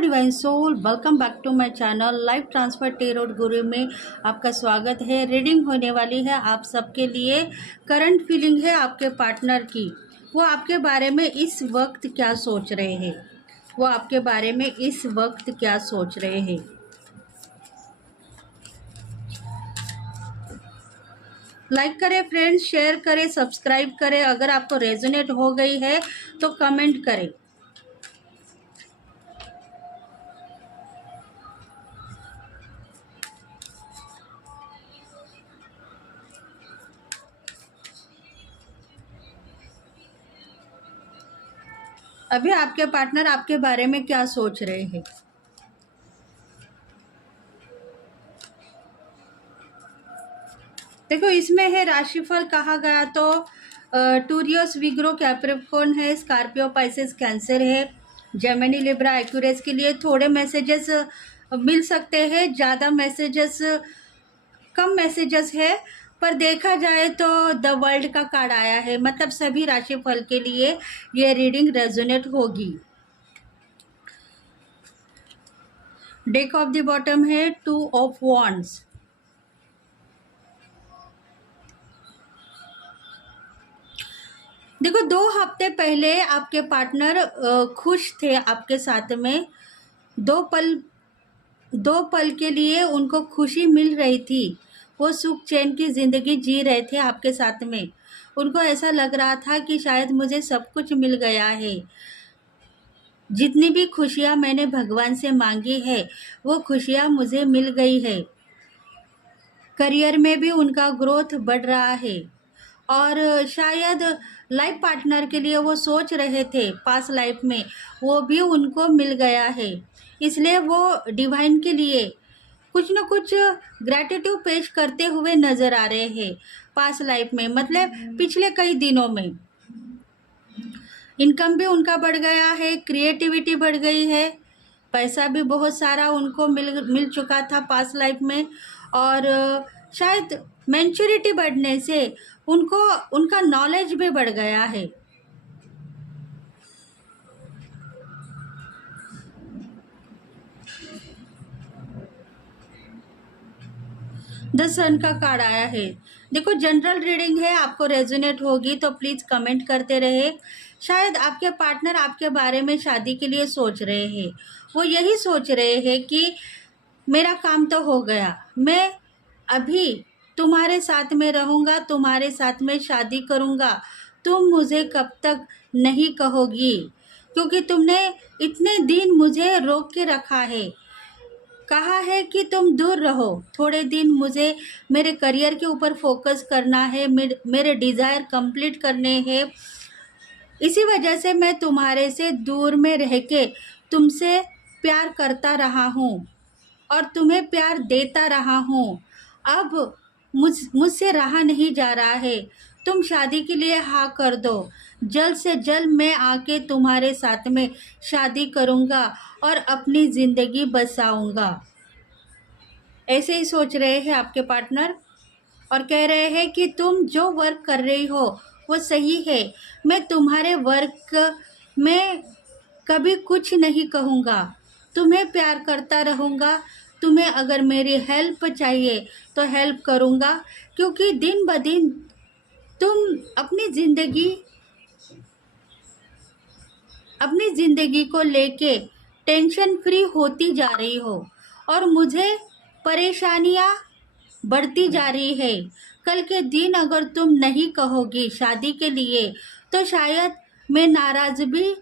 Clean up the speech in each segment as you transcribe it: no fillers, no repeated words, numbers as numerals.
Divine soul, welcome back to my channel life transfer tarot गुरु में आपका स्वागत है। रीडिंग होने वाली है आप सबके लिए। करंट फीलिंग है आपके पार्टनर की। वो आपके बारे में इस वक्त क्या सोच रहे हैं, वो आपके बारे में इस वक्त क्या सोच रहे हैं। लाइक करें फ्रेंड्स, शेयर करें, सब्सक्राइब करें। अगर आपको रेजोनेट हो गई है तो कमेंट करें। अभी आपके पार्टनर आपके बारे में क्या सोच रहे हैं। देखो, इसमें है राशिफल कहा गया तो टूरियस, विग्रो, कैप्रिकॉर्न है, स्कॉर्पियो, पाइसेस, कैंसर है, जेमिनी, लिब्रा, एक्यूरेस के लिए थोड़े मैसेजेस मिल सकते हैं, ज़्यादा मैसेजेस कम मैसेजेस है। पर देखा जाए तो द वर्ल्ड का कार्ड आया है, मतलब सभी राशिफल के लिए ये रीडिंग रेजोनेट होगी। डेक ऑफ द बॉटम है टू ऑफ वॉन्ड्स। देखो, 2 हफ्ते पहले आपके पार्टनर खुश थे आपके साथ में। दो पल दो पल के लिए उनको खुशी मिल रही थी। वो सुख चैन की ज़िंदगी जी रहे थे आपके साथ में। उनको ऐसा लग रहा था कि शायद मुझे सब कुछ मिल गया है। जितनी भी खुशियाँ मैंने भगवान से मांगी है वो खुशियाँ मुझे मिल गई है। करियर में भी उनका ग्रोथ बढ़ रहा है। और शायद लाइफ पार्टनर के लिए वो सोच रहे थे पास लाइफ में, वो भी उनको मिल गया है। इसलिए वो डिवाइन के लिए कुछ न कुछ ग्रैटिट्यूड पेश करते हुए नज़र आ रहे हैं पास लाइफ में, मतलब पिछले कई दिनों में। इनकम भी उनका बढ़ गया है, क्रिएटिविटी बढ़ गई है, पैसा भी बहुत सारा उनको मिल चुका था पास लाइफ में। और शायद मैच्योरिटी बढ़ने से उनको उनका नॉलेज भी बढ़ गया है। द सन का कार्ड आया है। देखो, जनरल रीडिंग है, आपको रेजोनेट होगी तो प्लीज़ कमेंट करते रहे। शायद आपके पार्टनर आपके बारे में शादी के लिए सोच रहे हैं। वो यही सोच रहे हैं कि मेरा काम तो हो गया, मैं अभी तुम्हारे साथ में रहूँगा, तुम्हारे साथ में शादी करूँगा। तुम मुझे कब तक नहीं कहोगी, क्योंकि तुमने इतने दिन मुझे रोक के रखा है। कहा है कि तुम दूर रहो थोड़े दिन, मुझे मेरे करियर के ऊपर फोकस करना है, मेरे डिज़ायर कंप्लीट करने हैं। इसी वजह से मैं तुम्हारे से दूर में रह के तुमसे प्यार करता रहा हूँ और तुम्हें प्यार देता रहा हूँ। अब मुझसे रहा नहीं जा रहा है। तुम शादी के लिए हाँ कर दो। जल्द से जल्द मैं आके तुम्हारे साथ में शादी करूँगा और अपनी ज़िंदगी बसाऊँगा। ऐसे ही सोच रहे हैं आपके पार्टनर और कह रहे हैं कि तुम जो वर्क कर रही हो वो सही है। मैं तुम्हारे वर्क में कभी कुछ नहीं कहूँगा, तुम्हें प्यार करता रहूँगा। तुम्हें अगर मेरी हेल्प चाहिए तो हेल्प करूँगा, क्योंकि दिन ब दिन तुम अपनी ज़िंदगी को लेके टेंशन फ्री होती जा रही हो और मुझे परेशानियाँ बढ़ती जा रही है। कल के दिन अगर तुम नहीं कहोगी शादी के लिए तो शायद मैं नाराज़ भी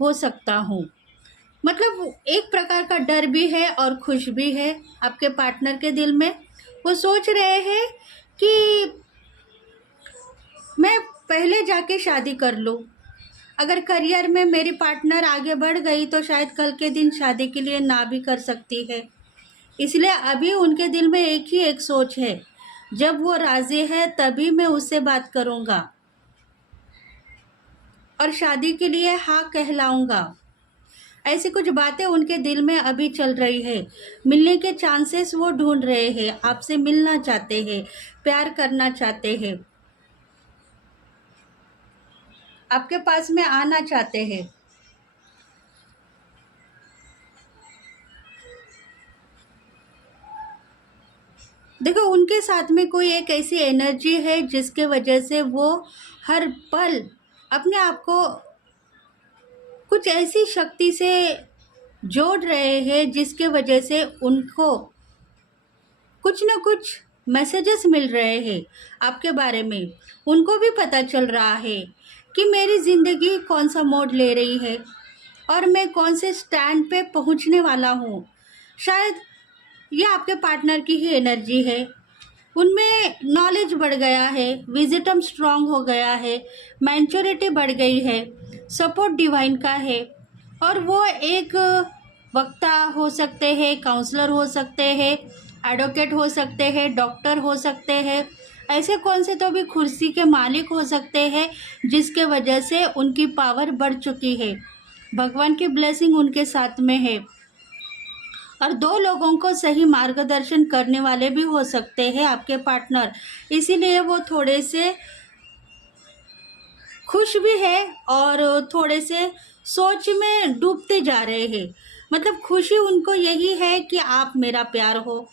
हो सकता हूँ। मतलब एक प्रकार का डर भी है और खुश भी है आपके पार्टनर के दिल में। वो सोच रहे हैं कि मैं पहले जाके शादी कर लूँ। अगर करियर में मेरी पार्टनर आगे बढ़ गई तो शायद कल के दिन शादी के लिए ना भी कर सकती है। इसलिए अभी उनके दिल में एक ही एक सोच है, जब वो राज़ी है तभी मैं उससे बात करूँगा और शादी के लिए हाँ कहलाऊँगा। ऐसी कुछ बातें उनके दिल में अभी चल रही है। मिलने के चांसेस वो ढूंढ रहे हैं, आपसे मिलना चाहते हैं, प्यार करना चाहते हैं, आपके पास में आना चाहते हैं। देखो उनके साथ में कोई एक ऐसी एनर्जी है जिसके वजह से वो हर पल अपने आप को कुछ ऐसी शक्ति से जोड़ रहे हैं जिसके वजह से उनको कुछ ना कुछ मैसेजेस मिल रहे हैं आपके बारे में। उनको भी पता चल रहा है कि मेरी ज़िंदगी कौन सा मोड़ ले रही है और मैं कौन से स्टैंड पे पहुंचने वाला हूँ। शायद ये आपके पार्टनर की ही एनर्जी है। उनमें नॉलेज बढ़ गया है, विजडम स्ट्रांग हो गया है, मैच्योरिटी बढ़ गई है, सपोर्ट डिवाइन का है। और वो एक वक्ता हो सकते हैं, काउंसलर हो सकते हैं, एडवोकेट हो सकते हैं, डॉक्टर हो सकते हैं, ऐसे कौन से तो भी कुर्सी के मालिक हो सकते हैं जिसके वजह से उनकी पावर बढ़ चुकी है। भगवान की ब्लेसिंग उनके साथ में है। और दो लोगों को सही मार्गदर्शन करने वाले भी हो सकते हैं आपके पार्टनर, इसीलिए वो थोड़े से खुश भी है और थोड़े से सोच में डूबते जा रहे हैं। मतलब खुशी उनको यही है कि आप मेरा प्यार हो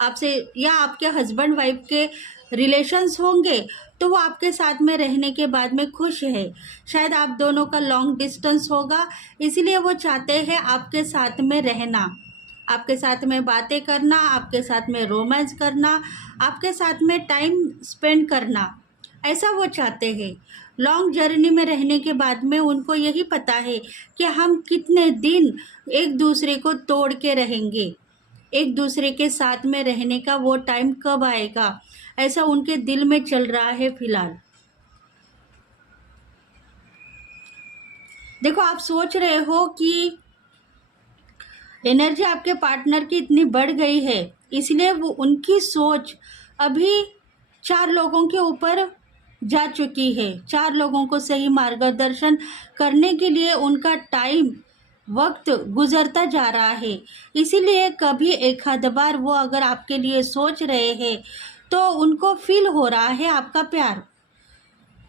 आपसे, या आपके हस्बैंड वाइफ के रिलेशंस होंगे तो वो आपके साथ में रहने के बाद में खुश है। शायद आप दोनों का लॉन्ग डिस्टेंस होगा, इसीलिए वो चाहते हैं आपके साथ में रहना, आपके साथ में बातें करना, आपके साथ में रोमांस करना, आपके साथ में टाइम स्पेंड करना, ऐसा वो चाहते हैं। लॉन्ग जर्नी में रहने के बाद में उनको यही पता है कि हम कितने दिन एक दूसरे को तोड़ के रहेंगे, एक दूसरे के साथ में रहने का वो टाइम कब आएगा, ऐसा उनके दिल में चल रहा है फिलहाल। देखो आप सोच रहे हो कि एनर्जी आपके पार्टनर की इतनी बढ़ गई है, इसलिए वो उनकी सोच अभी 4 लोगों के ऊपर जा चुकी है। 4 लोगों को सही मार्गदर्शन करने के लिए उनका टाइम वक्त गुजरता जा रहा है। इसीलिए कभी एक आध बार वो अगर आपके लिए सोच रहे हैं तो उनको फील हो रहा है आपका प्यार,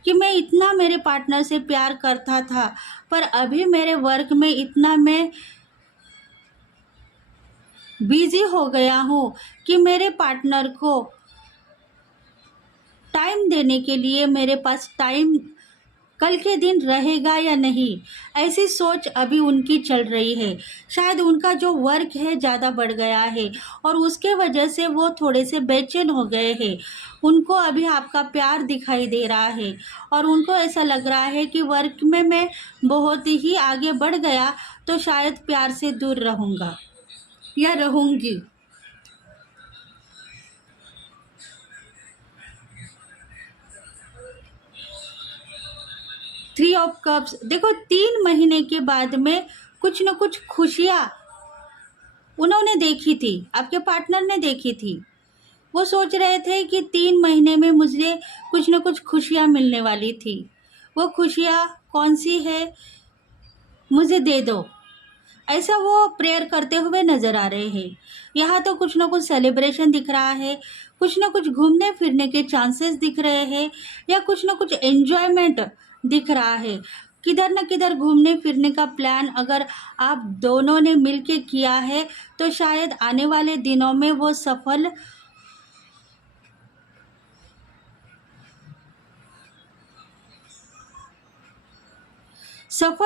कि मैं इतना मेरे पार्टनर से प्यार करता था, पर अभी मेरे वर्क में इतना मैं बिजी हो गया हूँ कि मेरे पार्टनर को टाइम देने के लिए मेरे पास टाइम कल के दिन रहेगा या नहीं, ऐसी सोच अभी उनकी चल रही है। शायद उनका जो वर्क है ज़्यादा बढ़ गया है और उसके वजह से वो थोड़े से बेचैन हो गए हैं। उनको अभी आपका प्यार दिखाई दे रहा है और उनको ऐसा लग रहा है कि वर्क में मैं बहुत ही आगे बढ़ गया तो शायद प्यार से दूर रहूँगा या रहूँगी। 3 ऑफ कप्स, देखो 3 महीने के बाद में कुछ न कुछ खुशियाँ उन्होंने देखी थी, आपके पार्टनर ने देखी थी। वो सोच रहे थे कि 3 महीने में मुझे कुछ न कुछ खुशियाँ मिलने वाली थी। वो खुशियाँ कौन सी है, मुझे दे दो, ऐसा वो प्रेयर करते हुए नज़र आ रहे हैं। यहाँ तो कुछ ना कुछ सेलिब्रेशन दिख रहा है, कुछ ना कुछ घूमने फिरने के चांसेस दिख रहे हैं, या कुछ ना कुछ एन्जॉयमेंट दिख रहा है। किधर न किधर घूमने फिरने का प्लान अगर आप दोनों ने मिलके किया है तो शायद आने वाले दिनों में वो सफल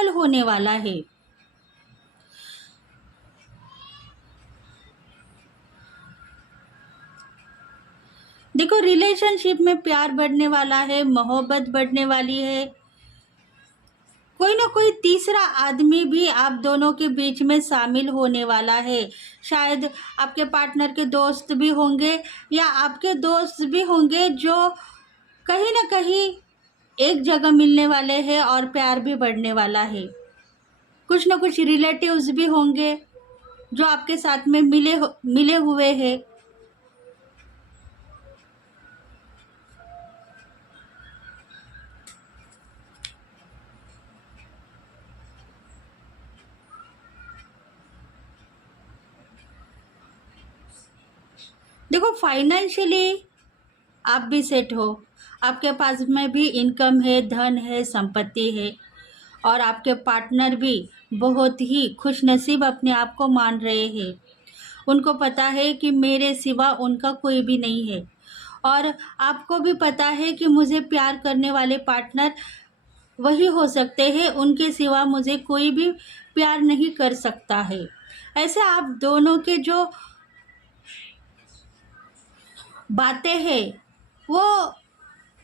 होने वाला है। देखो रिलेशनशिप में प्यार बढ़ने वाला है, मोहब्बत बढ़ने वाली है। कोई ना कोई तीसरा आदमी भी आप दोनों के बीच में शामिल होने वाला है। शायद आपके पार्टनर के दोस्त भी होंगे या आपके दोस्त भी होंगे जो कहीं ना कहीं एक जगह मिलने वाले हैं और प्यार भी बढ़ने वाला है। कुछ ना कुछ रिलेटिव्स भी होंगे जो आपके साथ में मिले हुए हैं। देखो फाइनेंशियली आप भी सेट हो, आपके पास में भी इनकम है, धन है, संपत्ति है, और आपके पार्टनर भी बहुत ही खुशनसीब अपने आप को मान रहे हैं। उनको पता है कि मेरे सिवा उनका कोई भी नहीं है, और आपको भी पता है कि मुझे प्यार करने वाले पार्टनर वही हो सकते हैं, उनके सिवा मुझे कोई भी प्यार नहीं कर सकता है। ऐसे आप दोनों के जो बातें हैं वो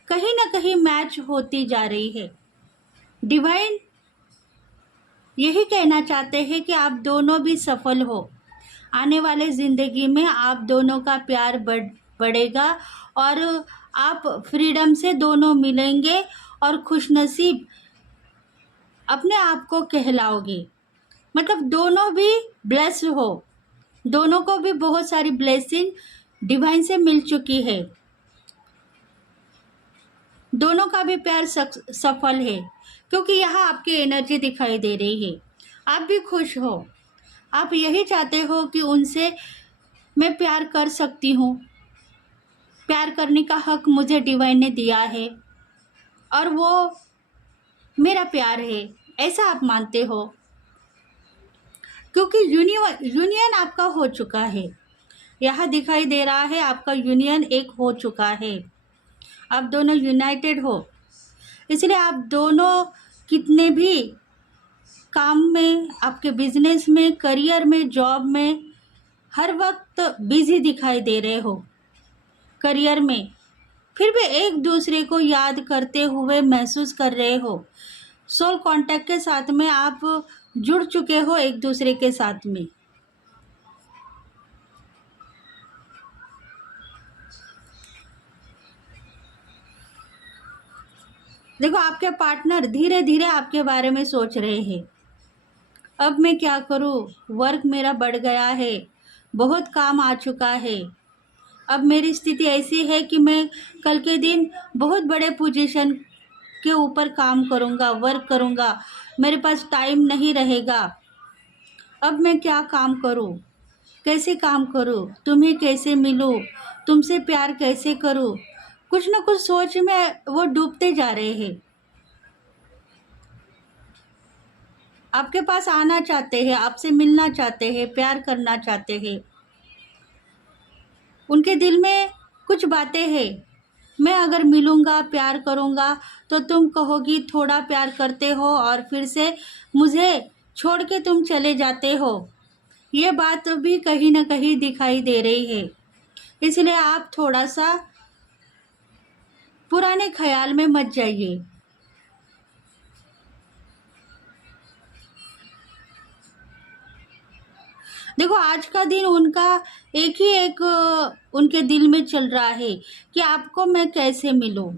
कहीं ना कहीं मैच होती जा रही है। डिवाइन यही कहना चाहते हैं कि आप दोनों भी सफल हो। आने वाले ज़िंदगी में आप दोनों का प्यार बढ़ेगा और आप फ्रीडम से दोनों मिलेंगे और खुशनसीब अपने आप को कहलाओगे। मतलब दोनों भी ब्लेस हो, दोनों को भी बहुत सारी ब्लेसिंग डिवाइन से मिल चुकी है। दोनों का भी प्यार सफल है, क्योंकि यहाँ आपकी एनर्जी दिखाई दे रही है। आप भी खुश हो, आप यही चाहते हो कि उनसे मैं प्यार कर सकती हूँ, प्यार करने का हक मुझे डिवाइन ने दिया है और वो मेरा प्यार है, ऐसा आप मानते हो। क्योंकि यूनियन आपका हो चुका है, यहाँ दिखाई दे रहा है आपका यूनियन एक हो चुका है। आप दोनों यूनाइटेड हो, इसलिए आप दोनों कितने भी काम में, आपके बिजनेस में, करियर में, जॉब में हर वक्त बिजी दिखाई दे रहे हो। करियर में फिर भी एक दूसरे को याद करते हुए महसूस कर रहे हो। सोल कांटेक्ट के साथ में आप जुड़ चुके हो एक दूसरे के साथ में। देखो आपके पार्टनर धीरे धीरे आपके बारे में सोच रहे हैं, अब मैं क्या करूं, वर्क मेरा बढ़ गया है, बहुत काम आ चुका है, अब मेरी स्थिति ऐसी है कि मैं कल के दिन बहुत बड़े पोजीशन के ऊपर काम करूंगा, वर्क करूंगा, मेरे पास टाइम नहीं रहेगा। अब मैं क्या काम करूं, कैसे काम करूं, तुम्हें कैसे मिलूं, तुमसे प्यार कैसे करूं। कुछ न कुछ सोच में वो डूबते जा रहे हैं। आपके पास आना चाहते हैं, आपसे मिलना चाहते हैं, प्यार करना चाहते हैं। उनके दिल में कुछ बातें हैं, मैं अगर मिलूँगा, प्यार करूँगा तो तुम कहोगी थोड़ा प्यार करते हो और फिर से मुझे छोड़ के तुम चले जाते हो। ये बात भी कहीं ना कहीं दिखाई दे रही है, इसलिए आप थोड़ा सा पुराने ख्याल में मत जाइए। देखो आज का दिन उनका एक उनके दिल में चल रहा है कि आपको मैं कैसे मिलूं,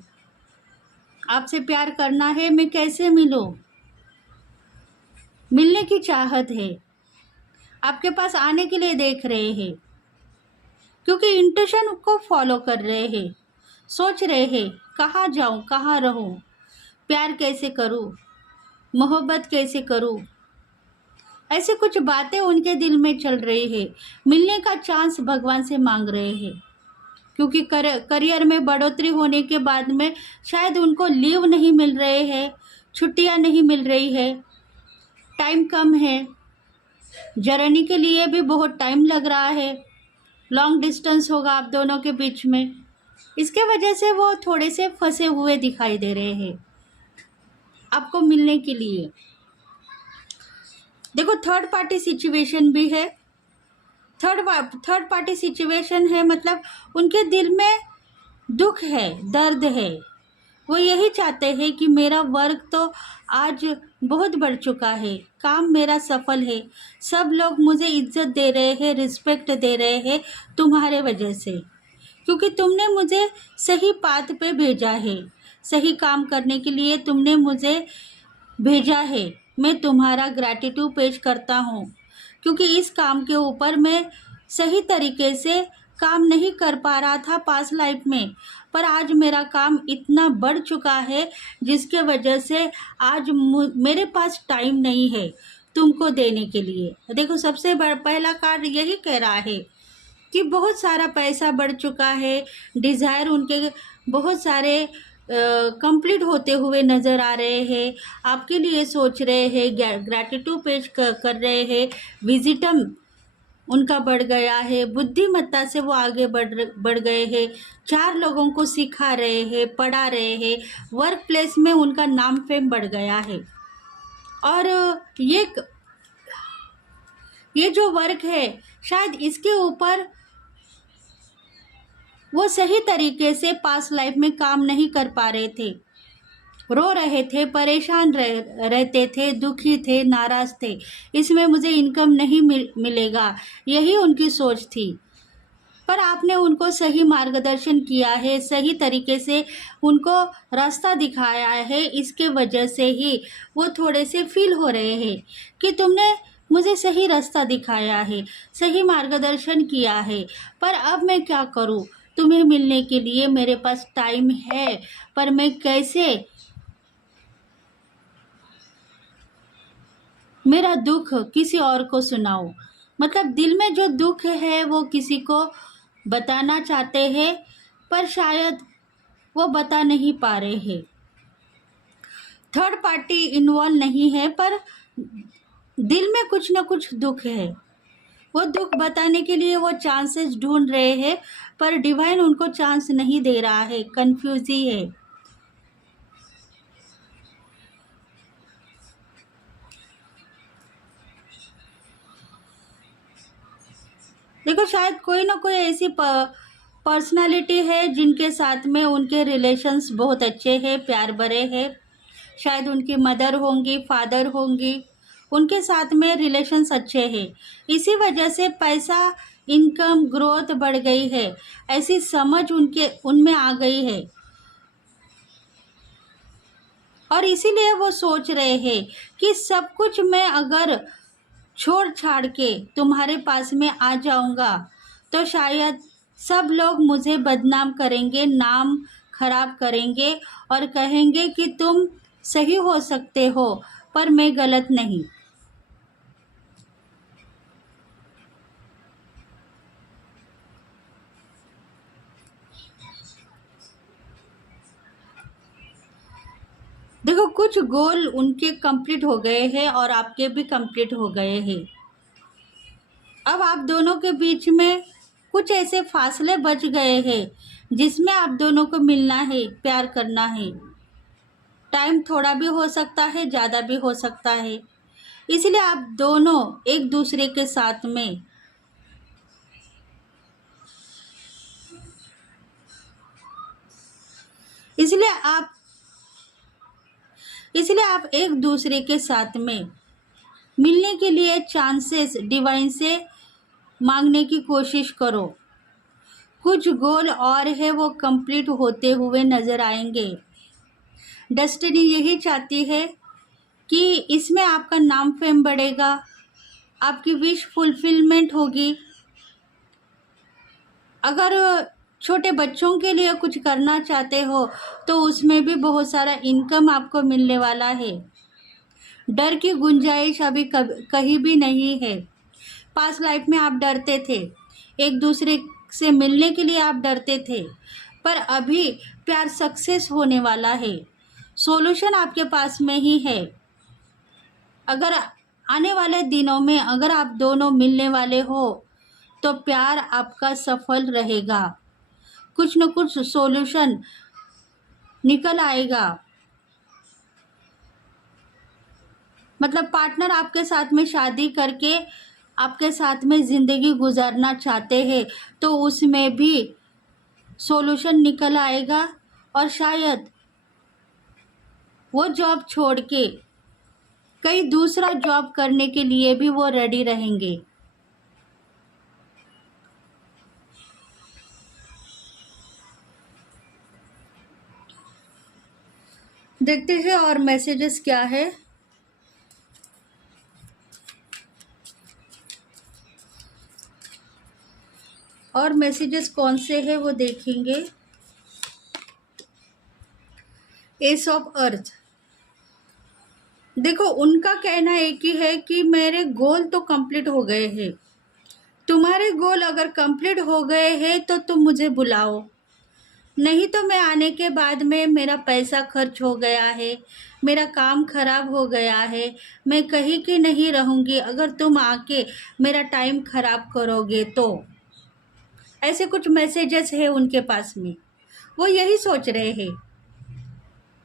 आपसे प्यार करना है, मैं कैसे मिलूं। मिलने की चाहत है, आपके पास आने के लिए देख रहे हैं, क्योंकि इंट्यूशन को फॉलो कर रहे हैं, सोच रहे हैं कहाँ जाऊं, कहाँ रहूं, प्यार कैसे करूं, मोहब्बत कैसे करूं। ऐसे कुछ बातें उनके दिल में चल रही है। मिलने का चांस भगवान से मांग रहे हैं, क्योंकि करियर में बढ़ोतरी होने के बाद में शायद उनको लीव नहीं मिल रहे हैं, छुट्टियां नहीं मिल रही है, टाइम कम है, जर्नी के लिए भी बहुत टाइम लग रहा है, लॉन्ग डिस्टेंस होगा आप दोनों के बीच में। इसके वजह से वो थोड़े से फंसे हुए दिखाई दे रहे हैं आपको मिलने के लिए। देखो थर्ड पार्टी सिचुएशन भी है, थर्ड पार्टी सिचुएशन है, मतलब उनके दिल में दुख है, दर्द है। वो यही चाहते हैं कि मेरा वर्क तो आज बहुत बढ़ चुका है, काम मेरा सफल है, सब लोग मुझे इज्जत दे रहे हैं, रिस्पेक्ट दे रहे हैं तुम्हारे वजह से, क्योंकि तुमने मुझे सही पाथ पे भेजा है, सही काम करने के लिए तुमने मुझे भेजा है। मैं तुम्हारा ग्रैटिट्यूड पेश करता हूँ, क्योंकि इस काम के ऊपर मैं सही तरीके से काम नहीं कर पा रहा था पास्ट लाइफ में, पर आज मेरा काम इतना बढ़ चुका है जिसके वजह से आज मेरे पास टाइम नहीं है तुमको देने के लिए। देखो सबसे पहला कार्ड यही कह रहा है कि बहुत सारा पैसा बढ़ चुका है, डिज़ायर उनके बहुत सारे कंप्लीट होते हुए नज़र आ रहे हैं, आपके लिए सोच रहे हैं, ग्रैटिट्यूड पेश कर रहे हैं, विजिटम उनका बढ़ गया है, बुद्धिमत्ता से वो आगे बढ़ गए हैं, 4 लोगों को सिखा रहे हैं, पढ़ा रहे हैं, वर्क प्लेस में उनका नाम फेम बढ़ गया है। और ये जो वर्क है, शायद इसके ऊपर वो सही तरीके से पास्ट लाइफ में काम नहीं कर पा रहे थे, रो रहे थे, परेशान रहते थे, दुखी थे, नाराज थे, इसमें मुझे इनकम नहीं मिलेगा, यही उनकी सोच थी। पर आपने उनको सही मार्गदर्शन किया है, सही तरीके से उनको रास्ता दिखाया है, इसके वजह से ही वो थोड़े से फील हो रहे हैं कि तुमने मुझे सही रास्ता दिखाया है, सही मार्गदर्शन किया है। पर अब मैं क्या करूं? तुम्हें मिलने के लिए मेरे पास टाइम है, पर मैं कैसे मेरा दुख किसी और को सुनाऊं? मतलब दिल में जो दुख है वो किसी को बताना चाहते हैं, पर शायद वो बता नहीं पा रहे हैं। थर्ड पार्टी इन्वॉल्व नहीं है, पर दिल में कुछ ना कुछ दुख है। वो दुख बताने के लिए वो चांसेस ढूंढ रहे हैं, पर डिवाइन उनको चांस नहीं दे रहा है, कंफ्यूज ही है। देखो, शायद कोई ना कोई ऐसी पर्सनालिटी है जिनके साथ में उनके रिलेशंस बहुत अच्छे हैं, प्यार भरे हैं। शायद उनकी मदर होंगी, फादर होंगी, उनके साथ में रिलेशंस अच्छे हैं, इसी वजह से पैसा, इनकम, ग्रोथ बढ़ गई है, ऐसी समझ उनमें आ गई है। और इसीलिए वो सोच रहे हैं कि सब कुछ मैं अगर छोड़ छाड़ के तुम्हारे पास में आ जाऊंगा तो शायद सब लोग मुझे बदनाम करेंगे, नाम खराब करेंगे और कहेंगे कि तुम सही हो सकते हो, पर मैं गलत नहीं। देखो, कुछ गोल उनके कंप्लीट हो गए हैं और आपके भी कंप्लीट हो गए हैं। अब आप दोनों के बीच में कुछ ऐसे फासले बच गए हैं जिसमें आप दोनों को मिलना है, प्यार करना है। टाइम थोड़ा भी हो सकता है, ज़्यादा भी हो सकता है, इसलिए आप दोनों एक दूसरे के साथ में इसलिए आप एक दूसरे के साथ में मिलने के लिए चांसेस डिवाइन से मांगने की कोशिश करो। कुछ गोल और है वो कंप्लीट होते हुए नजर आएंगे। डेस्टिनी यही चाहती है कि इसमें आपका नाम फेम बढ़ेगा, आपकी विश फुलफिलमेंट होगी। अगर छोटे बच्चों के लिए कुछ करना चाहते हो तो उसमें भी बहुत सारा इनकम आपको मिलने वाला है। डर की गुंजाइश अभी कहीं भी नहीं है। पास्ट लाइफ में आप डरते थे, एक दूसरे से मिलने के लिए आप डरते थे, पर अभी प्यार सक्सेस होने वाला है। सॉल्यूशन आपके पास में ही है। अगर आने वाले दिनों में अगर आप दोनों मिलने वाले हो तो प्यार आपका सफल रहेगा, कुछ न कुछ सॉल्यूशन निकल आएगा। मतलब पार्टनर आपके साथ में शादी करके आपके साथ में ज़िंदगी गुजारना चाहते हैं तो उसमें भी सॉल्यूशन निकल आएगा, और शायद वो जॉब छोड़ के कई दूसरा जॉब करने के लिए भी वो रेडी रहेंगे। देखते हैं और मैसेजेस क्या है। और मैसेजेस कौन से हैं वो देखेंगे। एस ऑफ अर्थ, देखो उनका कहना एक ही है कि मेरे गोल तो कंप्लीट हो गए हैं। तुम्हारे गोल अगर कंप्लीट हो गए हैं तो तुम मुझे बुलाओ, नहीं तो मैं आने के बाद में मेरा पैसा खर्च हो गया है, मेरा काम खराब हो गया है, मैं कहीं की नहीं रहूँगी अगर तुम आके मेरा टाइम खराब करोगे तो। ऐसे कुछ मैसेजेस है उनके पास में, वो यही सोच रहे हैं,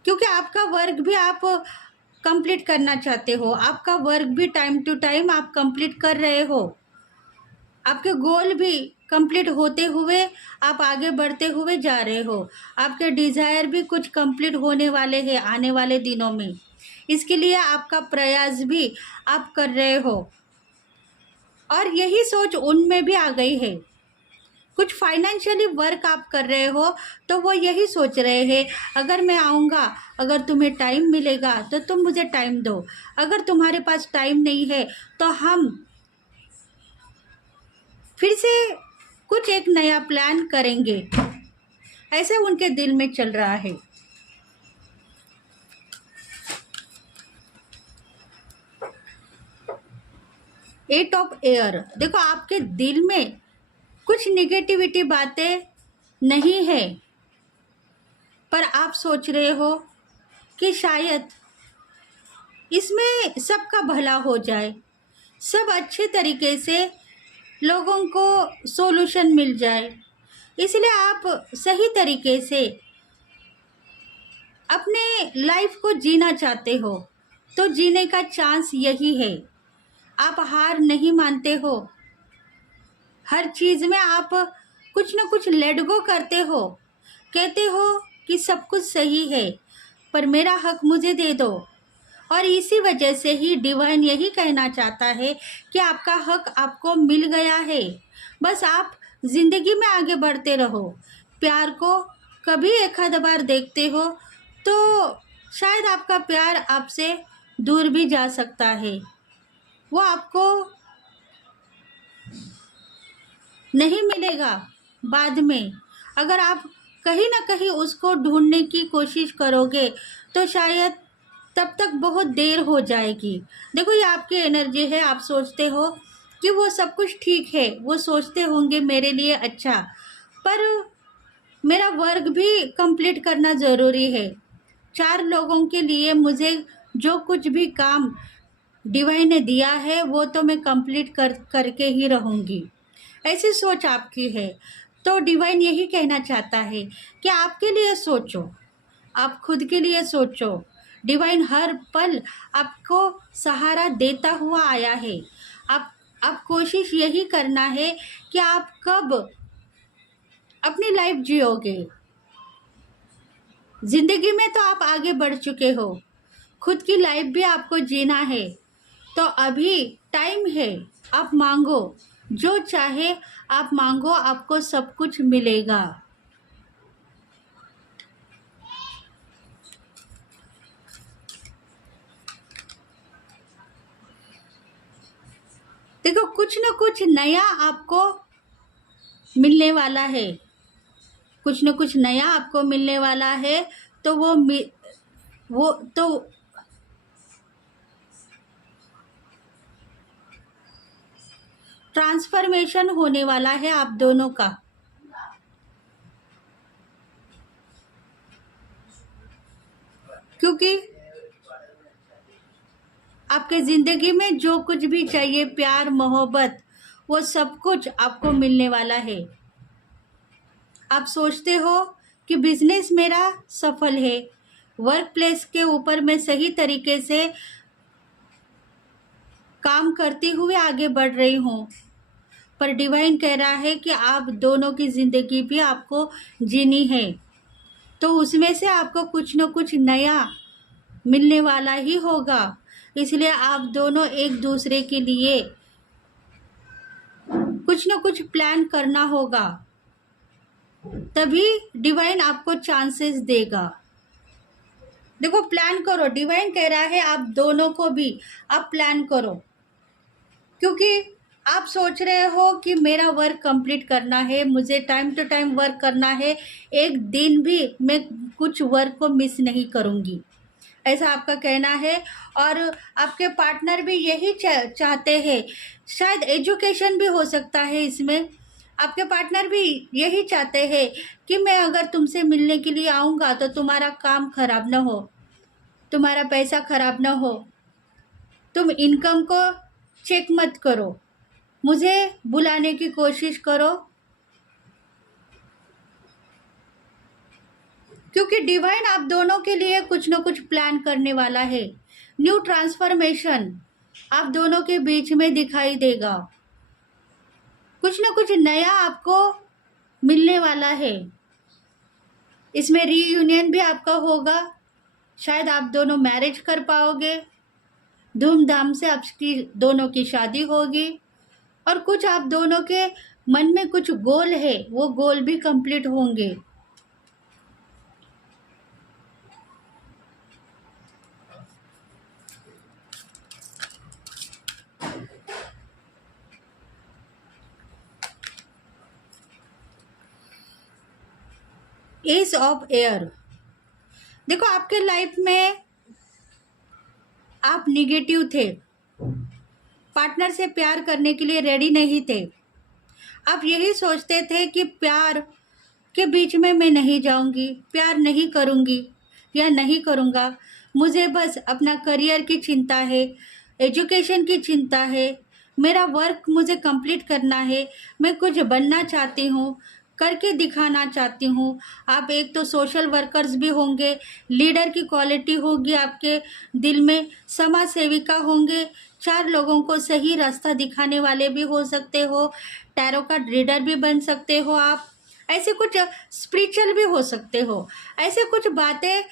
क्योंकि आपका वर्क भी आप कंप्लीट करना चाहते हो, आपका वर्क भी टाइम टू टाइम आप कंप्लीट कर रहे हो, आपके गोल भी कंप्लीट होते हुए आप आगे बढ़ते हुए जा रहे हो, आपके डिज़ायर भी कुछ कंप्लीट होने वाले हैं आने वाले दिनों में, इसके लिए आपका प्रयास भी आप कर रहे हो। और यही सोच उनमें भी आ गई है। कुछ फाइनेंशियली वर्क आप कर रहे हो तो वो यही सोच रहे हैं, अगर मैं आऊँगा, अगर तुम्हें टाइम मिलेगा तो तुम मुझे टाइम दो, अगर तुम्हारे पास टाइम नहीं है तो हम फिर से कुछ एक नया प्लान करेंगे। ऐसे उनके दिल में चल रहा है। एट ऑफ एयर, देखो आपके दिल में कुछ निगेटिविटी बातें नहीं है, पर आप सोच रहे हो कि शायद इसमें सबका भला हो जाए, सब अच्छे तरीके से लोगों को सॉल्यूशन मिल जाए, इसलिए आप सही तरीके से अपने लाइफ को जीना चाहते हो। तो जीने का चांस यही है, आप हार नहीं मानते हो, हर चीज़ में आप कुछ न कुछ लेट गो करते हो, कहते हो कि सब कुछ सही है पर मेरा हक मुझे दे दो। और इसी वजह से ही डिवाइन यही कहना चाहता है कि आपका हक आपको मिल गया है, बस आप ज़िंदगी में आगे बढ़ते रहो। प्यार को कभी एक आध बार देखते हो तो शायद आपका प्यार आपसे दूर भी जा सकता है, वो आपको नहीं मिलेगा बाद में। अगर आप कहीं ना कहीं उसको ढूंढने की कोशिश करोगे तो शायद तब तक बहुत देर हो जाएगी। देखो ये आपकी एनर्जी है, आप सोचते हो कि वो सब कुछ ठीक है, वो सोचते होंगे मेरे लिए अच्छा, पर मेरा वर्क भी कंप्लीट करना ज़रूरी है। 4 लोगों के लिए मुझे जो कुछ भी काम डिवाइन ने दिया है वो तो मैं कंप्लीट करके ही रहूँगी, ऐसी सोच आपकी है। तो डिवाइन यही कहना चाहता है कि आपके लिए सोचो, आप खुद के लिए सोचो। डिवाइन हर पल आपको सहारा देता हुआ आया है। आप कोशिश यही करना है कि आप कब अपनी लाइफ जियोगे। ज़िंदगी में तो आप आगे बढ़ चुके हो, खुद की लाइफ भी आपको जीना है, तो अभी टाइम है, आप मांगो, जो चाहे आप मांगो, आपको सब कुछ मिलेगा। देखो कुछ न कुछ नया आपको मिलने वाला है, कुछ न कुछ नया आपको मिलने वाला है, तो वो तो ट्रांसफॉर्मेशन होने वाला है आप दोनों का। क्योंकि आपके ज़िंदगी में जो कुछ भी चाहिए, प्यार मोहब्बत, वो सब कुछ आपको मिलने वाला है। आप सोचते हो कि बिजनेस मेरा सफल है, वर्क प्लेस के ऊपर मैं सही तरीके से काम करती हुए आगे बढ़ रही हूँ, पर डिवाइन कह रहा है कि आप दोनों की ज़िंदगी भी आपको जीनी है, तो उसमें से आपको कुछ न कुछ नया मिलने वाला ही होगा। इसलिए आप दोनों एक दूसरे के लिए कुछ न कुछ प्लान करना होगा, तभी डिवाइन आपको चांसेस देगा। देखो प्लान करो, डिवाइन कह रहा है आप दोनों को भी आप प्लान करो, क्योंकि आप सोच रहे हो कि मेरा वर्क कंप्लीट करना है, मुझे टाइम टू टाइम वर्क करना है, एक दिन भी मैं कुछ वर्क को मिस नहीं करूँगी, ऐसा आपका कहना है। और आपके पार्टनर भी यही चाहते हैं, शायद एजुकेशन भी हो सकता है इसमें। आपके पार्टनर भी यही चाहते हैं कि मैं अगर तुमसे मिलने के लिए आऊँगा तो तुम्हारा काम खराब ना हो, तुम्हारा पैसा खराब ना हो, तुम इनकम को चेक मत करो, मुझे बुलाने की कोशिश करो, क्योंकि डिवाइन आप दोनों के लिए कुछ न कुछ प्लान करने वाला है। न्यू ट्रांसफॉर्मेशन आप दोनों के बीच में दिखाई देगा, कुछ न कुछ नया आपको मिलने वाला है। इसमें रीयूनियन भी आपका होगा, शायद आप दोनों मैरिज कर पाओगे, धूमधाम से आपकी दोनों की शादी होगी, और कुछ आप दोनों के मन में कुछ गोल है, वो गोल भी कंप्लीट होंगे। एस ऑफ एयर, देखो आपके लाइफ में आप निगेटिव थे, पार्टनर से प्यार करने के लिए रेडी नहीं थे। आप यही सोचते थे कि प्यार के बीच में मैं नहीं जाऊंगी, प्यार नहीं करूंगी या नहीं करूंगा, मुझे बस अपना करियर की चिंता है, एजुकेशन की चिंता है, मेरा वर्क मुझे कंप्लीट करना है, मैं कुछ बनना चाहती हूँ, करके दिखाना चाहती हूँ। आप एक तो सोशल वर्कर्स भी होंगे, लीडर की क्वालिटी होगी आपके दिल में, समाज सेविका होंगे, 4 लोगों को सही रास्ता दिखाने वाले भी हो सकते हो, टैरो का रीडर भी बन सकते हो आप, ऐसे कुछ स्पिरिचुअल भी हो सकते हो। ऐसे कुछ बातें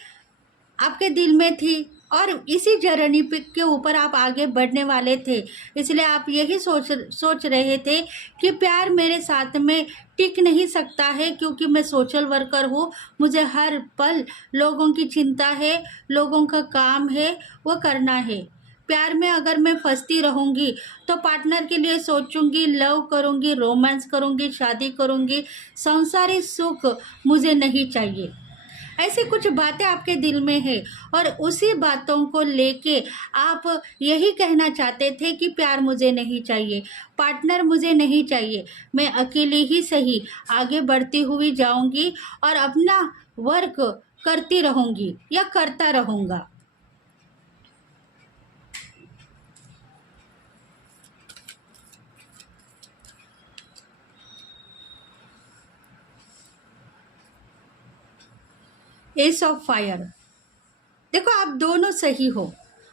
आपके दिल में थी और इसी जर्नी के ऊपर आप आगे बढ़ने वाले थे। इसलिए आप यही सोच रहे थे कि प्यार मेरे साथ में टिक नहीं सकता है, क्योंकि मैं सोशल वर्कर हूँ, मुझे हर पल लोगों की चिंता है, लोगों का काम है, वो करना है। प्यार में अगर मैं फंसती रहूँगी तो पार्टनर के लिए सोचूंगी, लव करूँगी, रोमांस करूँगी, शादी करूँगी, संसारी सुख मुझे नहीं चाहिए। ऐसी कुछ बातें आपके दिल में है और उसी बातों को लेके आप यही कहना चाहते थे कि प्यार मुझे नहीं चाहिए, पार्टनर मुझे नहीं चाहिए, मैं अकेली ही सही आगे बढ़ती हुई जाऊंगी और अपना वर्क करती रहूंगी या करता रहूंगा। एस ऑफ फायर, देखो आप दोनों सही हो,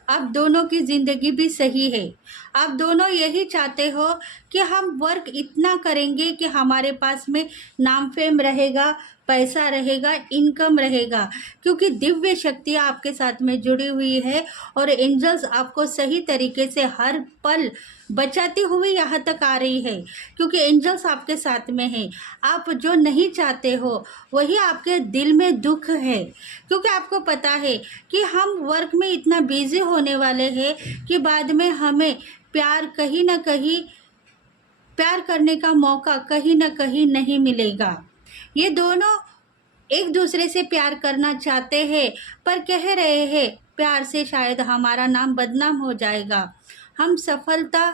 आप दोनों की ज़िंदगी भी सही है। आप दोनों यही चाहते हो कि हम वर्क इतना करेंगे कि हमारे पास में नाम फेम रहेगा, पैसा रहेगा, इनकम रहेगा, क्योंकि दिव्य शक्ति आपके साथ में जुड़ी हुई है और एंजल्स आपको सही तरीके से हर पल बचाती हुई यहाँ तक आ रही है, क्योंकि एंजल्स आपके साथ में है। आप जो नहीं चाहते हो वही आपके दिल में दुख है, क्योंकि आपको पता है कि हम वर्क में इतना बिजी होने वाले हैं कि बाद में हमें प्यार कहीं ना कहीं, प्यार करने का मौका कहीं ना कहीं नहीं मिलेगा। ये दोनों एक दूसरे से प्यार करना चाहते हैं, पर कह रहे हैं प्यार से शायद हमारा नाम बदनाम हो जाएगा। हम सफलता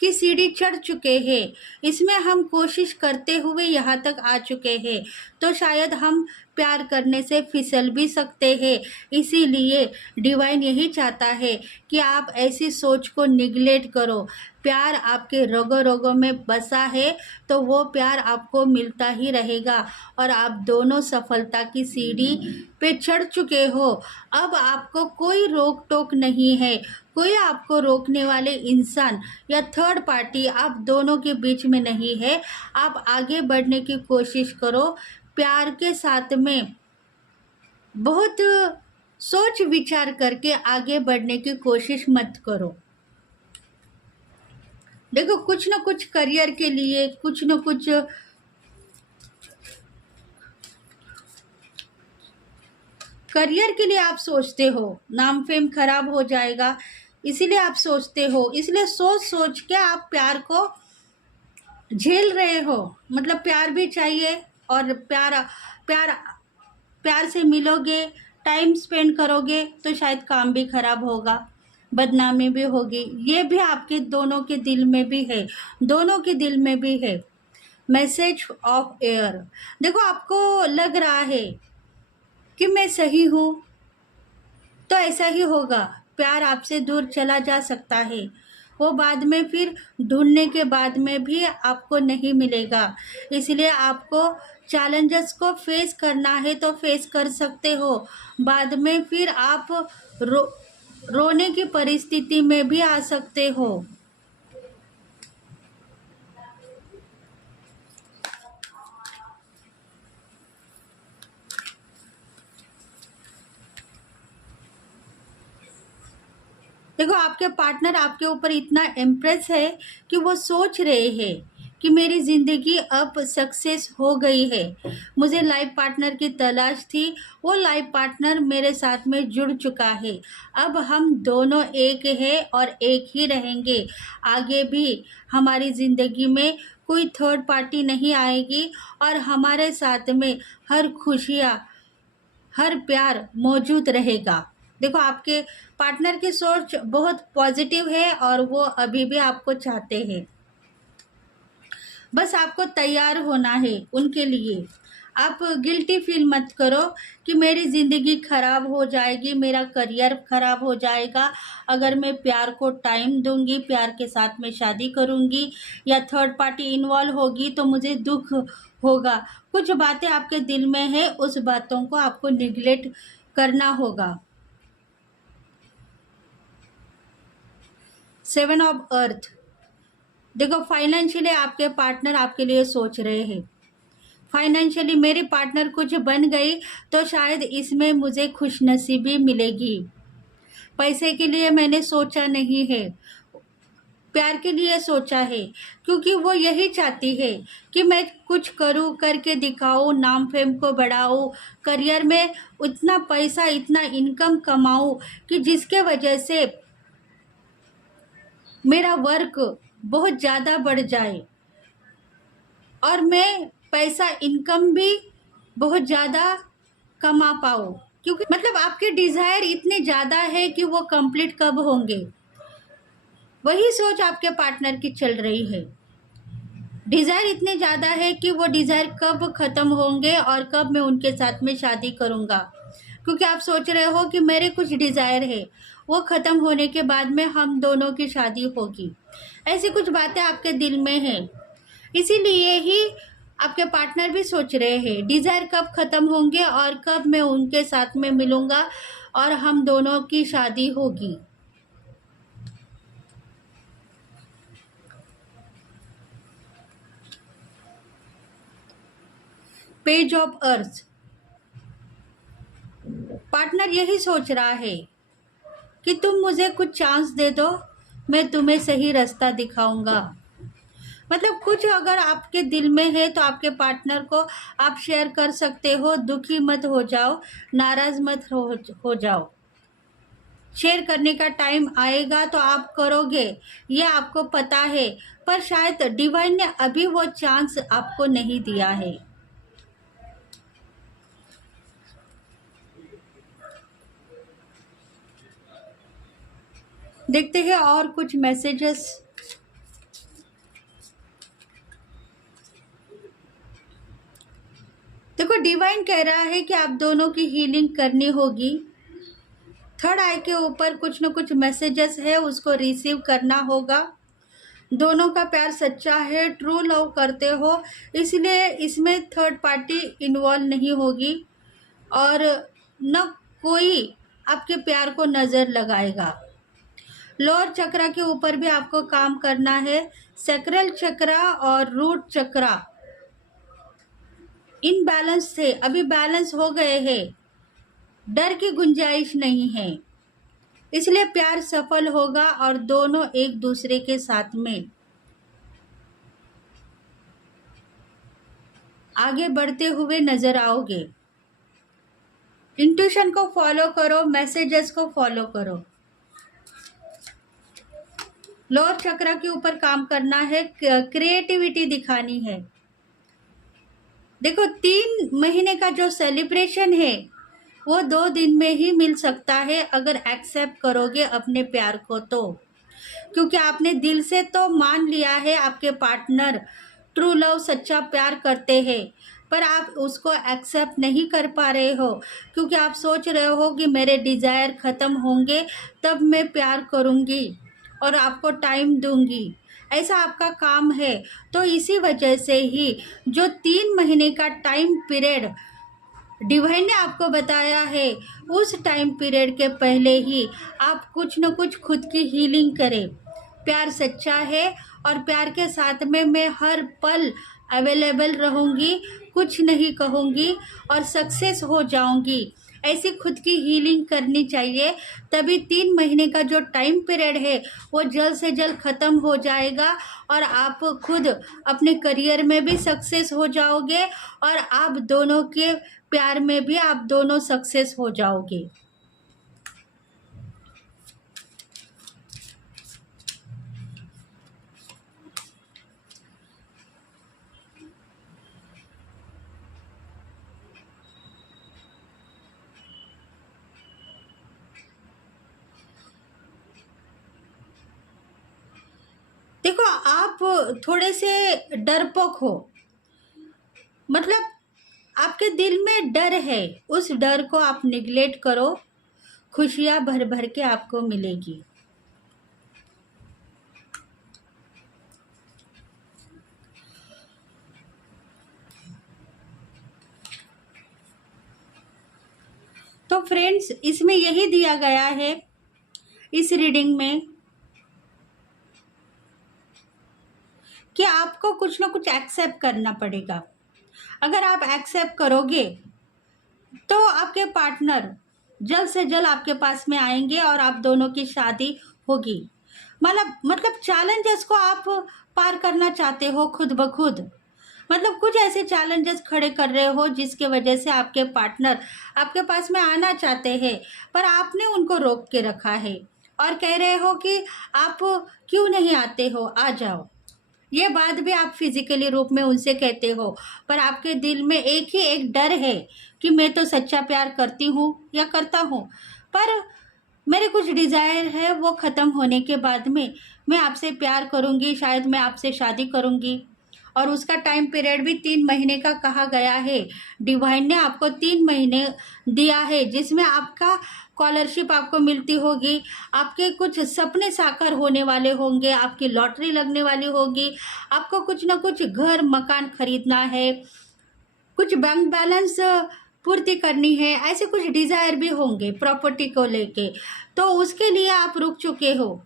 की सीढ़ी चढ़ चुके हैं, इसमें हम कोशिश करते हुए यहाँ तक आ चुके हैं, तो शायद हम प्यार करने से फिसल भी सकते हैं। इसीलिए डिवाइन यही चाहता है कि आप ऐसी सोच को निगलेक्ट करो। प्यार आपके रगों रगों में बसा है, तो वो प्यार आपको मिलता ही रहेगा और आप दोनों सफलता की सीढ़ी पे चढ़ चुके हो। अब आपको कोई रोक टोक नहीं है, कोई आपको रोकने वाले इंसान या थर्ड पार्टी आप दोनों के बीच में नहीं है। आप आगे बढ़ने की कोशिश करो, प्यार के साथ में बहुत सोच विचार करके आगे बढ़ने की कोशिश मत करो। देखो कुछ न कुछ करियर के लिए, कुछ न कुछ करियर के लिए आप सोचते हो, नाम फेम खराब हो जाएगा, इसीलिए आप सोचते हो, इसलिए सोच सोच के आप प्यार को झेल रहे हो। मतलब प्यार भी चाहिए और प्यार प्यार प्यार से मिलोगे, टाइम स्पेंड करोगे तो शायद काम भी खराब होगा, बदनामी भी होगी। ये भी आपके दोनों के दिल में भी है, दोनों के दिल में भी है। मैसेज ऑफ एयर, देखो आपको लग रहा है कि मैं सही हूँ, तो ऐसा ही होगा, प्यार आपसे दूर चला जा सकता है, वो बाद में फिर ढूंढने के बाद में भी आपको नहीं मिलेगा। इसलिए आपको चैलेंजेस को फेस करना है तो फेस कर सकते हो, बाद में फिर आप रोने की परिस्थिति में भी आ सकते हो। देखो आपके पार्टनर आपके ऊपर इतना इम्प्रेस है कि वो सोच रहे हैं कि मेरी ज़िंदगी अब सक्सेस हो गई है, मुझे लाइफ पार्टनर की तलाश थी, वो लाइफ पार्टनर मेरे साथ में जुड़ चुका है, अब हम दोनों एक हैं और एक ही रहेंगे, आगे भी हमारी ज़िंदगी में कोई थर्ड पार्टी नहीं आएगी और हमारे साथ में हर खुशियाँ, हर प्यार मौजूद रहेगा। देखो आपके पार्टनर की सोच बहुत पॉजिटिव है और वो अभी भी आपको चाहते हैं, बस आपको तैयार होना है उनके लिए। आप गिल्टी फील मत करो कि मेरी ज़िंदगी ख़राब हो जाएगी, मेरा करियर ख़राब हो जाएगा अगर मैं प्यार को टाइम दूंगी, प्यार के साथ में शादी करूंगी या थर्ड पार्टी इन्वॉल्व होगी तो मुझे दुख होगा। कुछ बातें आपके दिल में है, उस बातों को आपको निगलेक्ट करना होगा। 7 ऑफ अर्थ, देखो फाइनेंशियली आपके पार्टनर आपके लिए सोच रहे हैं, फाइनेंशियली मेरी पार्टनर कुछ बन गई तो शायद इसमें मुझे खुशनसीबी मिलेगी। पैसे के लिए मैंने सोचा नहीं है, प्यार के लिए सोचा है, क्योंकि वो यही चाहती है कि मैं कुछ करूं, करके दिखाऊं, नाम फेम को बढ़ाऊं, करियर में उतना पैसा, इतना इनकम कमाऊं कि जिसके वजह से मेरा वर्क बहुत ज़्यादा बढ़ जाए और मैं पैसा इनकम भी बहुत ज़्यादा कमा पाऊँ। क्योंकि मतलब आपके डिज़ायर इतने ज़्यादा है कि वो कंप्लीट कब होंगे, वही सोच आपके पार्टनर की चल रही है। डिज़ायर इतने ज़्यादा है कि वो डिज़ायर कब ख़त्म होंगे और कब मैं उनके साथ में शादी करूँगा, क्योंकि आप सोच रहे हो कि मेरे कुछ डिज़ायर है, वो ख़त्म होने के बाद में हम दोनों की शादी होगी। ऐसी कुछ बातें आपके दिल में हैं, इसीलिए ही आपके पार्टनर भी सोच रहे हैं डिज़ायर कब ख़त्म होंगे और कब मैं उनके साथ में मिलूँगा और हम दोनों की शादी होगी। पेज ऑफ अर्थ, पार्टनर यही सोच रहा है कि तुम मुझे कुछ चांस दे दो, मैं तुम्हें सही रास्ता दिखाऊंगा। मतलब कुछ अगर आपके दिल में है तो आपके पार्टनर को आप शेयर कर सकते हो, दुखी मत हो जाओ, नाराज मत हो जाओ। शेयर करने का टाइम आएगा तो आप करोगे, ये आपको पता है, पर शायद डिवाइन ने अभी वो चांस आपको नहीं दिया है। देखते हैं और कुछ मैसेजेस। देखो डिवाइन कह रहा है कि आप दोनों की हीलिंग करनी होगी। थर्ड आई के ऊपर कुछ न कुछ मैसेजेस है, उसको रिसीव करना होगा। दोनों का प्यार सच्चा है, ट्रू लव करते हो, इसलिए इसमें थर्ड पार्टी इन्वॉल्व नहीं होगी और न कोई आपके प्यार को नज़र लगाएगा। लोअर चक्रा के ऊपर भी आपको काम करना है। सैक्रल चक्रा और रूट चक्रा इनबैलेंस थे, अभी बैलेंस हो गए हैं, डर की गुंजाइश नहीं है, इसलिए प्यार सफल होगा और दोनों एक दूसरे के साथ में आगे बढ़ते हुए नजर आओगे। इंट्यूशन को फॉलो करो, मैसेजेस को फॉलो करो। लोअर चक्र के ऊपर काम करना है, क्रिएटिविटी दिखानी है। देखो 3 महीने का जो सेलिब्रेशन है वो 2 दिन में ही मिल सकता है अगर एक्सेप्ट करोगे अपने प्यार को तो, क्योंकि आपने दिल से तो मान लिया है आपके पार्टनर ट्रू लव सच्चा प्यार करते हैं, पर आप उसको एक्सेप्ट नहीं कर पा रहे हो, क्योंकि आप सोच रहे हो कि मेरे डिज़ायर ख़त्म होंगे तब मैं प्यार करूँगी और आपको टाइम दूँगी, ऐसा आपका काम है। तो इसी वजह से ही जो 3 महीने का टाइम पीरियड डिवाइन ने आपको बताया है, उस टाइम पीरियड के पहले ही आप कुछ न कुछ खुद की हीलिंग करें। प्यार सच्चा है और प्यार के साथ में मैं हर पल अवेलेबल रहूँगी, कुछ नहीं कहूँगी और सक्सेस हो जाऊँगी। ऐसी खुद की हीलिंग करनी चाहिए, तभी 3 महीने का जो टाइम पीरियड है वो जल्द से जल्द ख़त्म हो जाएगा और आप खुद अपने करियर में भी सक्सेस हो जाओगे और आप दोनों के प्यार में भी आप दोनों सक्सेस हो जाओगे। देखो, आप थोड़े से डरपोक हो, मतलब आपके दिल में डर है, उस डर को आप निगलेक्ट करो, खुशियाँ भर भर के आपको मिलेगी। तो फ्रेंड्स, इसमें यही दिया गया है इस रीडिंग में कि आपको कुछ ना कुछ एक्सेप्ट करना पड़ेगा। अगर आप एक्सेप्ट करोगे तो आपके पार्टनर जल्द से जल्द आपके पास में आएंगे और आप दोनों की शादी होगी। मतलब चैलेंजेस को आप पार करना चाहते हो खुद ब खुद, मतलब कुछ ऐसे चैलेंजेस खड़े कर रहे हो जिसके वजह से आपके पार्टनर आपके पास में आना चाहते हैं, पर आपने उनको रोक के रखा है और कह रहे हो कि आप क्यों नहीं आते हो, आ जाओ। ये बात भी आप फिजिकली रूप में उनसे कहते हो, पर आपके दिल में एक ही एक डर है कि मैं तो सच्चा प्यार करती हूँ या करता हूँ, पर मेरे कुछ डिज़ायर है, वो ख़त्म होने के बाद में मैं आपसे प्यार करूँगी, शायद मैं आपसे शादी करूँगी। और उसका टाइम पीरियड भी 3 महीने का कहा गया है। डिवाइन ने आपको 3 महीने दिया है जिसमें आपका स्कॉलरशिप आपको मिलती होगी, आपके कुछ सपने साकार होने वाले होंगे, आपकी लॉटरी लगने वाली होगी, आपको कुछ ना कुछ घर मकान खरीदना है, कुछ बैंक बैलेंस पूर्ति करनी है, ऐसे कुछ डिज़ायर भी होंगे प्रॉपर्टी को लेके, तो उसके लिए आप रुक चुके हो।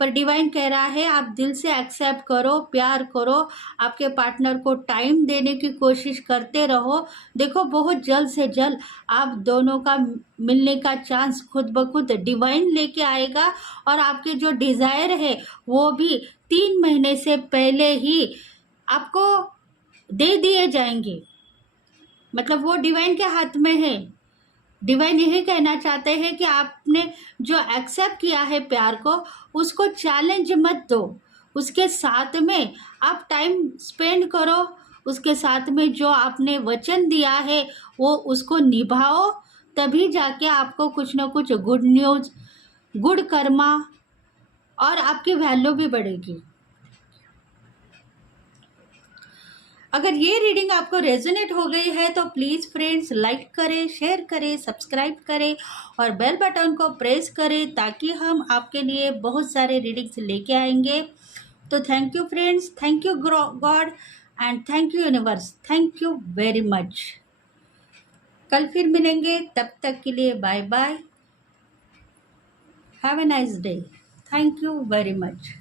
पर डिवाइन कह रहा है आप दिल से एक्सेप्ट करो, प्यार करो, आपके पार्टनर को टाइम देने की कोशिश करते रहो। देखो, बहुत जल्द से जल्द आप दोनों का मिलने का चांस खुद ब खुद डिवाइन लेके आएगा और आपके जो डिज़ायर है वो भी 3 महीने से पहले ही आपको दे दिए जाएंगे। मतलब वो डिवाइन के हाथ में है। डिवाइन यही कहना चाहते हैं कि आपने जो एक्सेप्ट किया है प्यार को, उसको चैलेंज मत दो, उसके साथ में आप टाइम स्पेंड करो, उसके साथ में जो आपने वचन दिया है वो उसको निभाओ, तभी जाके आपको कुछ ना कुछ गुड न्यूज़, गुड कर्मा और आपकी वैल्यू भी बढ़ेगी। अगर ये रीडिंग आपको रेजोनेट हो गई है तो प्लीज़ फ्रेंड्स लाइक करें, शेयर करें, सब्सक्राइब करें और बेल बटन को प्रेस करें ताकि हम आपके लिए बहुत सारे रीडिंग्स लेके आएंगे। तो thank you friends, thank you God and thank you universe, thank you very much. कल फिर मिलेंगे, तब तक के लिए bye bye, have a nice day, thank you very much.